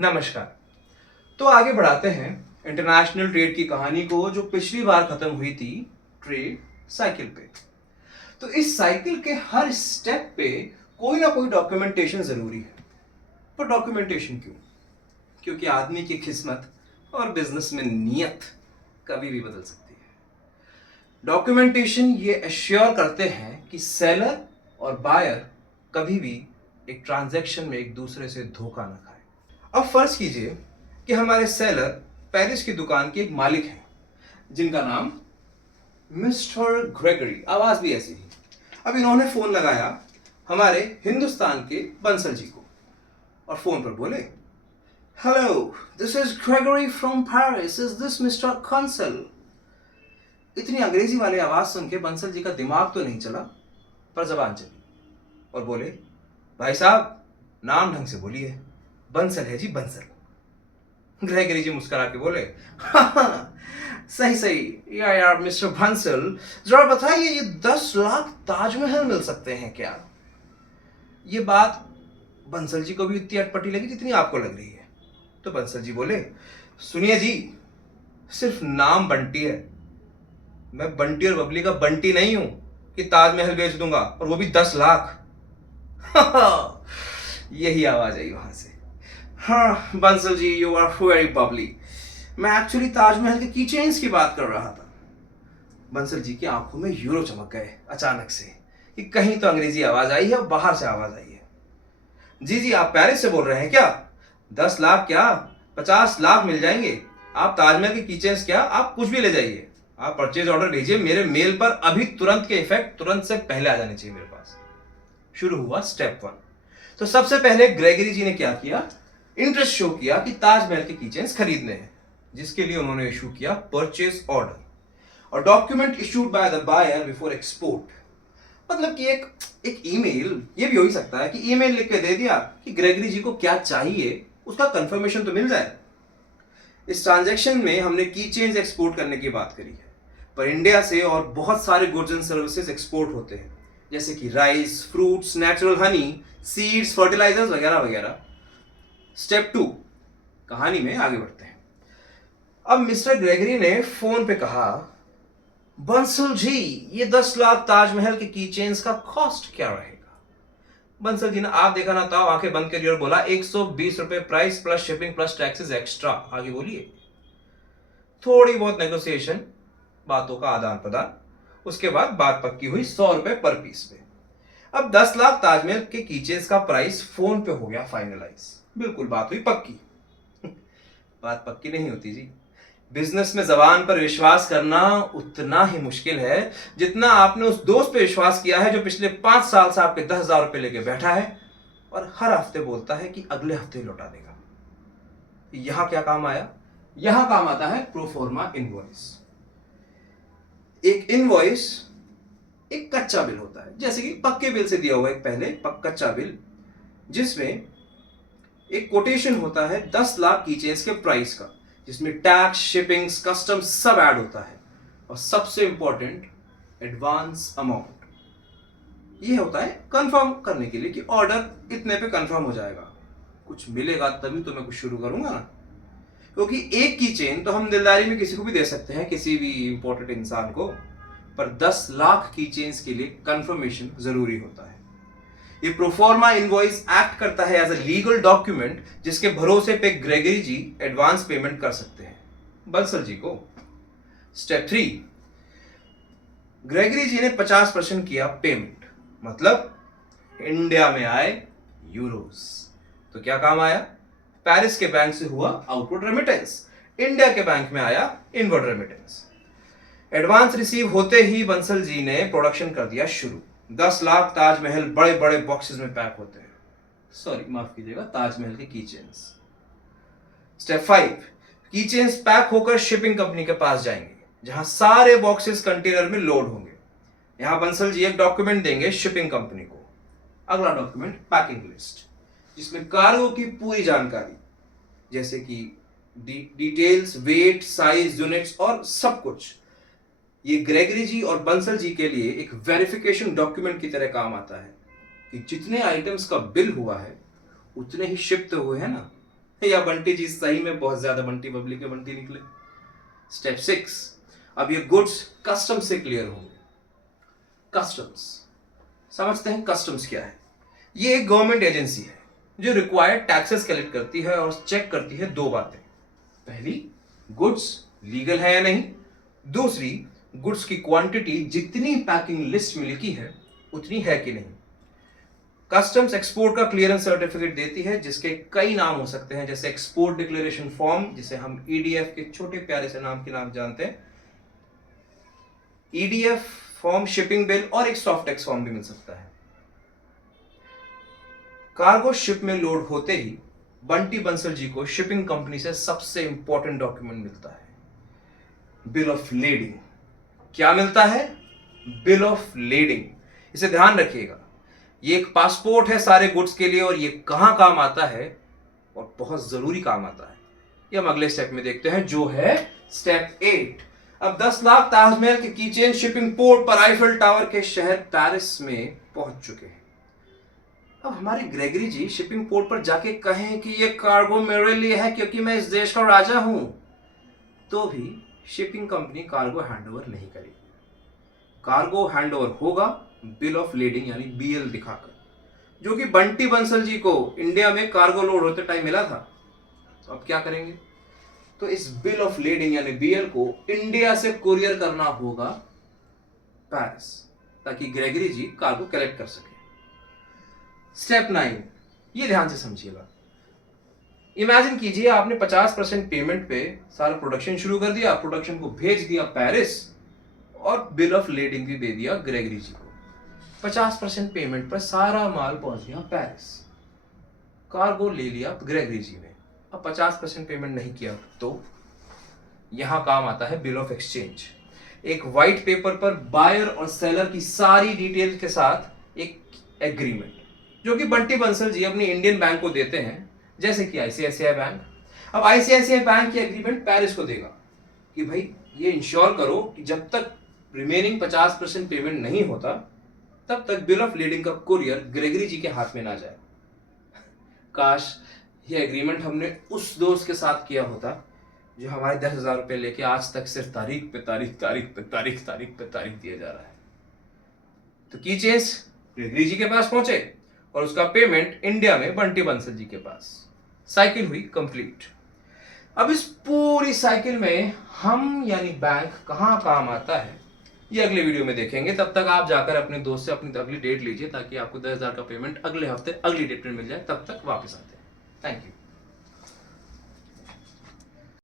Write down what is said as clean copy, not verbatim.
नमस्कार। तो आगे बढ़ाते हैं इंटरनेशनल ट्रेड की कहानी को, जो पिछली बार खत्म हुई थी ट्रेड साइकिल पे। तो इस साइकिल के हर स्टेप पे कोई ना कोई डॉक्यूमेंटेशन जरूरी है। पर डॉक्यूमेंटेशन क्यों? क्योंकि आदमी की किस्मत और बिजनेस में नियत कभी भी बदल सकती है। डॉक्यूमेंटेशन ये एश्योर करते हैं कि सेलर और बायर कभी भी एक ट्रांजैक्शन में एक दूसरे से धोखा न खाए। अब फर्ज कीजिए कि हमारे सेलर पेरिस की दुकान के एक मालिक हैं, जिनका नाम मिस्टर ग्रेगरी, आवाज भी ऐसी ही। अब इन्होंने फोन लगाया हमारे हिंदुस्तान के बंसल जी को और फोन पर बोले, hello, this is Gregory from Paris, is this mister Kansal? इतनी अंग्रेजी वाली आवाज सुन के बंसल जी का दिमाग तो नहीं चला, पर जबान चली और बोले, भाई साहब, नाम ढंग से बोलिए, बंसल है जी, बंसल। ग्रेगरी जी मुस्कुरा के बोले, हाँ, सही सही यार मिस्टर बंसल, जरा बताइए ये 10 लाख ताजमहल मिल सकते हैं क्या? ये बात बंसल जी को भी इतनी अटपटी लगी जितनी आपको लग रही है। तो बंसल जी बोले, सुनिए जी, सिर्फ नाम बंटी है, मैं बंटी और बबली का बंटी नहीं हूं कि ताजमहल बेच दूंगा, और वो भी 10 लाख। यही आवाज आई वहां से। हाँ Bansal ji, you are very Babli, मैं एक्चुअली ताजमहल के की चेन्स की बात कर रहा था। बंसल जी की आंखों में यूरो चमक गए अचानक से कि कहीं तो अंग्रेजी आवाज आई है और बाहर से आवाज आई है। जी जी, आप पेरिस से बोल रहे हैं क्या? 10 लाख क्या, 50 लाख मिल जाएंगे। आप ताजमहल के किचन्स क्या, आप कुछ भी ले जाइए। आप परचेज ऑर्डर भेजिए मेरे मेल पर, अभी तुरंत के इफेक्ट तुरंत से पहले आ जाने चाहिए मेरे पास। शुरू हुआ स्टेप 1। तो सबसे पहले ग्रेगरी जी ने क्या किया, इंटरेस्ट शो किया कि ताजमहल के किचन्स खरीदने हैं, जिसके लिए उन्होंने इशू किया परचेज ऑर्डर और document issued by the buyer before export. मतलब कि एक ईमेल, ये भी हो ही सकता है कि ईमेल लिख के दे दिया कि ग्रेगरी जी को क्या चाहिए, उसका कंफर्मेशन तो मिल जाए। इस ट्रांजैक्शन में हमने की चेंज एक्सपोर्ट करने की बात करी है, पर इंडिया से और बहुत सारे गुड्स एंड सर्विसेज एक्सपोर्ट होते हैं, जैसे कि rice, fruits, natural honey, seeds, fertilizers वगैरह वगैरह। स्टेप 2, कहानी में आगे बढ़ते हैं। अब मिस्टर ग्रेगरी ने फोन पे कहा, बंसल जी, ये 10 लाख ताजमहल के की चेन्स का कॉस्ट क्या रहेगा? बंसल जी ने आप देखा ना ताऊ आंखें बंद करी और बोला, 120 रुपए price plus shipping plus taxes extra. आगे बोलिए। थोड़ी बहुत नेगोशिएशन, बातों का आदान प्रदान, उसके बाद बात पक्की हुई 100 रुपए पर पीस पे। अब 10 लाख ताजमहल के कीचेन्स का प्राइस फोन पे हो गया फाइनलाइज। बिल्कुल बात हुई पक्की। बात पक्की नहीं होती जी। बिजनेस में जबान पर विश्वास करना उतना ही मुश्किल है जितना आपने उस दोस्त पे विश्वास किया है जो पिछले 5 साल से आपके 10,000 रुपए लेके बैठा है और हर हफ्ते बोलता है कि अगले हफ्ते लौटा देगा। यहां क्या काम आया? यहां काम आता है प्रोफोर्मा इनवॉइस। एक इनवॉइस एक कच्चा बिल होता है, जैसे कि पक्के बिल से दिया हुआ एक पहले कच्चा बिल, जिसमें एक कोटेशन होता है 10 लाख कीचेन्स के प्राइस का, जिसमें टैक्स, शिपिंग्स, कस्टम्स सब ऐड होता है, और सबसे इंपॉर्टेंट एडवांस अमाउंट। ये होता है कंफर्म करने के लिए कि ऑर्डर इतने पे कंफर्म हो जाएगा, कुछ मिलेगा तभी तो मैं कुछ शुरू करूंगा ना। क्योंकि एक की चेन तो हम दिलदारी में किसी को भी दे सकते हैं, किसी भी इंपॉर्टेंट इंसान को, पर 10 लाख की चेन्स के लिए कंफर्मेशन जरूरी होता है। ये प्रोफॉर्मा इनवॉइस एक्ट करता है एज अ लीगल डॉक्यूमेंट, जिसके भरोसे पे ग्रेगरी जी एडवांस पेमेंट कर सकते हैं बंसल जी को। स्टेप 3, ग्रेगरी जी ने 50% किया पेमेंट, मतलब इंडिया में आए यूरोस। तो क्या काम आया? पेरिस के बैंक से हुआ आउटवर्ड रेमिटेंस, इंडिया के बैंक में आया इनवर्ड रेमिटेंस। एडवांस रिसीव होते ही बंसल जी ने प्रोडक्शन कर दिया शुरू। 10 लाख ताजमहल बड़े बड़े बॉक्सेस में पैक होते हैं, सॉरी माफ कीजिएगा, ताजमहल के कीचेन्स। स्टेप 5, कीचेन्स पैक होकर शिपिंग कंपनी के पास जाएंगे, जहां सारे बॉक्सेस कंटेनर में लोड होंगे। यहां बंसल जी एक डॉक्यूमेंट देंगे शिपिंग कंपनी को। अगला डॉक्यूमेंट पैकिंग लिस्ट, जिसमें कार्गो की पूरी जानकारी, जैसे कि डिटेल्स, वेट, साइज, यूनिट्स और सब कुछ। ये ग्रेगरी जी और बंसल जी के लिए एक वेरिफिकेशन डॉक्यूमेंट की तरह काम आता है कि जितने आइटम्स का बिल हुआ है उतने ही शिप तो हुए हैं ना, या बंटी जी सही में बहुत ज्यादा बंटी बबली के बंटी निकले? स्टेप 6, अब ये गुड्स कस्टम से क्लियर होंगे। कस्टम्स, समझते हैं कस्टम्स क्या है? ये एक गवर्नमेंट एजेंसी है जो रिक्वायर्ड टैक्सेस कलेक्ट करती है और चेक करती है दो बातें। पहली, गुड्स लीगल है या नहीं। दूसरी, गुड्स की क्वांटिटी जितनी पैकिंग लिस्ट में लिखी है उतनी है कि नहीं। कस्टम्स एक्सपोर्ट का क्लियरेंस सर्टिफिकेट देती है जिसके कई नाम हो सकते हैं, जैसे एक्सपोर्ट डिक्लेरेशन फॉर्म, जिसे हम ईडीएफ के छोटे प्यारे से नाम के नाम जानते हैं, ईडीएफ फॉर्म, शिपिंग बिल और एक सॉफ्ट टैक्स फॉर्म भी मिल सकता है। कार्गो शिप में लोड होते ही बंटी बंसल जी को शिपिंग कंपनी से सबसे इंपॉर्टेंट डॉक्यूमेंट मिलता है, बिल ऑफ लेडिंग। क्या मिलता है? Bill of lading. इसे ध्यान रखिएगा, ये एक पासपोर्ट है सारे गुड्स के लिए और ये कहां काम आता है और बहुत जरूरी काम आता है, ये हम अगले स्टेप में देखते हैं जो है स्टेप 8। अब 10 लाख ताजमहल के कीचेन शिपिंग पोर्ट पर आईफल टावर के शहर पेरिस में पहुंच चुके हैं। अब हमारे ग्रेगरी जी शिपिंग पोर्ट पर जाके कहें कि ये कार्गो मेरे लिए है क्योंकि मैं इस देश का राजा हूं, तो भी शिपिंग कंपनी कार्गो हैंडओवर नहीं करेगी। कार्गो हैंडओवर होगा बिल ऑफ लेडिंग यानी बीएल दिखाकर, जो कि बंटी बंसल जी को इंडिया में कार्गो लोड होते टाइम मिला था। तो अब क्या करेंगे? तो इस बिल ऑफ लेडिंग यानी बीएल को इंडिया से कुरियर करना होगा पेरिस, ताकि ग्रेगरी जी कार्गो कलेक्ट कर सके। स्टेप 9, ये ध्यान से समझिएगा। इमेजिन कीजिए आपने 50% पेमेंट पे सारा प्रोडक्शन शुरू कर दिया, प्रोडक्शन को भेज दिया पेरिस और बिल ऑफ लेडिंग भी दे दिया ग्रेगरी जी को। 50% पेमेंट पर सारा माल पहुंच गया पेरिस, कार्गो ले लिया ग्रेगरी जी ने। अब 50% पेमेंट नहीं किया तो यहां काम आता है बिल ऑफ एक्सचेंज। एक व्हाइट पेपर पर बायर और सेलर की सारी डिटेल के साथ एक एग्रीमेंट, जो कि बंटी बंसल जी अपनी इंडियन बैंक को देते हैं, जैसे कि आईसीआईसीआई बैंक। अब आईसीआईसीआई बैंक ये एग्रीमेंट पेरिस को देगा कि भाई ये इंश्योर करो कि जब तक रिमेनिंग 50% पेमेंट नहीं होता तब तक बिल ऑफ लेडिंग का कुरियर ग्रेगरी जी के हाथ में ना जाए। काश ये एग्रीमेंट हमने उस दोस्त के साथ किया होता जो हमारे 10,000 रुपए लेके आज तक सिर्फ तारीख पे तारीख तारीख पे तारीख तारीख पे तारीख दिया जा रहा है। तो की चेंज ग्रेगरी जी के पास पहुंचे और उसका पेमेंट इंडिया में बंटी बंसल जी के पास। साइकिल हुई कंप्लीट। अब इस पूरी साइकिल में हम यानी बैंक कहां काम आता है ये अगले वीडियो में देखेंगे। तब तक आप जाकर अपने दोस्त से अपनी अगली डेट लीजिए ताकि आपको 10,000 का पेमेंट अगले हफ्ते अगली डेट में मिल जाए। तब तक वापस आते हैं। Thank you.